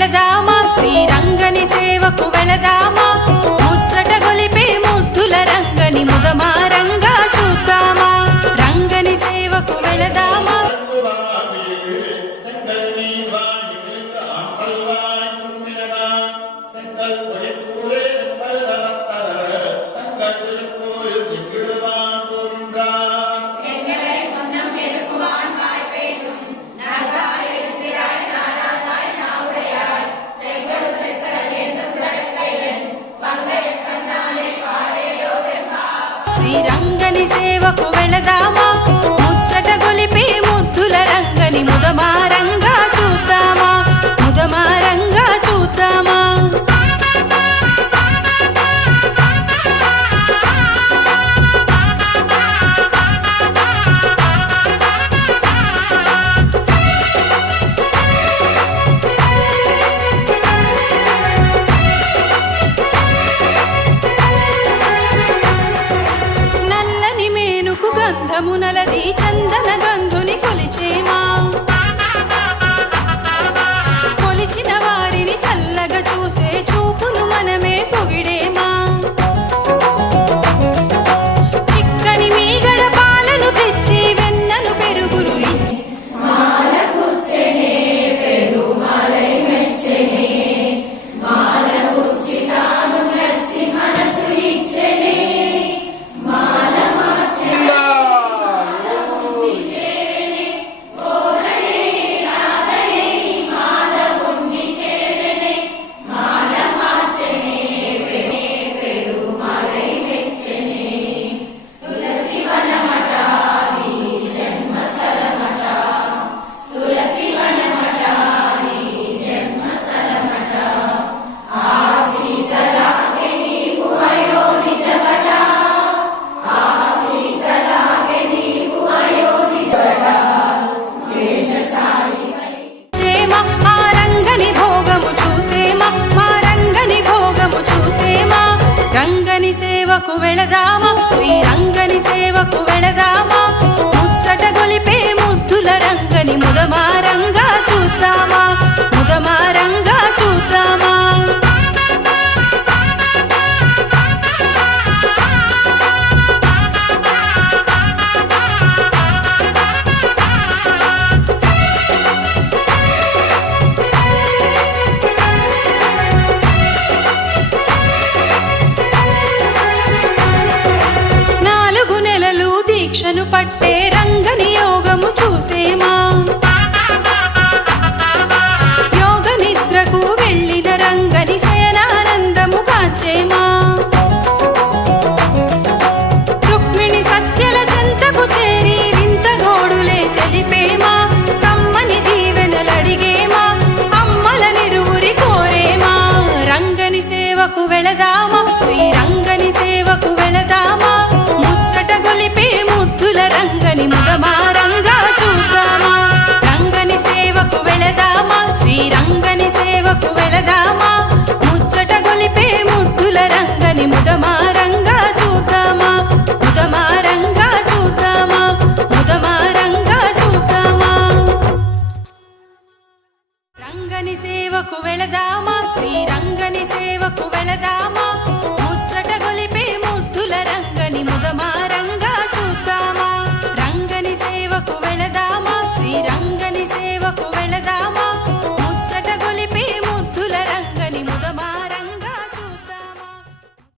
వెళదామా, శ్రీరంగని సేవకు వెళదామా, ముచ్చట గొలిపే ముద్దుల రంగని ముదమారంగా చూద్దామా, రంగని సేవకు వెళదామా. శ్రీరంగని సేవకు వెళదామా, ముచ్చట గొలిపే ముద్దుల రంగని ముదమారంగా చూద్దామా, ముదమారంగా చూద్దామా. గంధమునలది చందన గంధుని కొలిచేమా, కొలిచిన వారిని చల్లగా చూసే చూపును మనమే పొగిడేమా. చిక్కని మీగడ పాలను తెచ్చి వెన్నను పెరుగును ఇచ్చి రంగని సేవకు వెళదామా, శ్రీరంగని సేవకు వెళదామా, ముచ్చట గొలిపే ముద్దుల రంగని ముదమారంగా చూద్దామా, ముదమారంగా చూద్దామా. దీక్షను పట్టే రంగని యోగము చూసేమా, యోగ నిద్రకు వెళ్ళిన రంగని శయనానందము కాచేమా. రుక్మిణి సత్యల చెంతకు చేరి వింత గోడులే తెలిపేమా, కమ్మని దీవెనలడిగేమా, అమ్మల నిరువురి కోరేమా. రంగని సేవకు వెళదామా, శ్రీరంగని సేవకు వెళదామా, ముచ్చట గొలిపే ముద్దుల రంగని ముదమారంగా చూద్దామా, రంగని సేవకు వెళదామా, శ్రీరంగని సేవకు వెళదామా, ముచ్చట గొలిపే ముద్దుల రంగని ముదమారంగా చూద్దామా, ముదమారంగా చూద్దామా, ముదమారంగా చూద్దామా. రంగని సేవకు వెళదామా, శ్రీరంగని సేవకు వెళదామా, ముచ్చట గొలిపే ముద్దుల రంగని ముదమారంగా చూద్దామా, రంగని సేవకు వెళదామా, శ్రీరంగని సేవ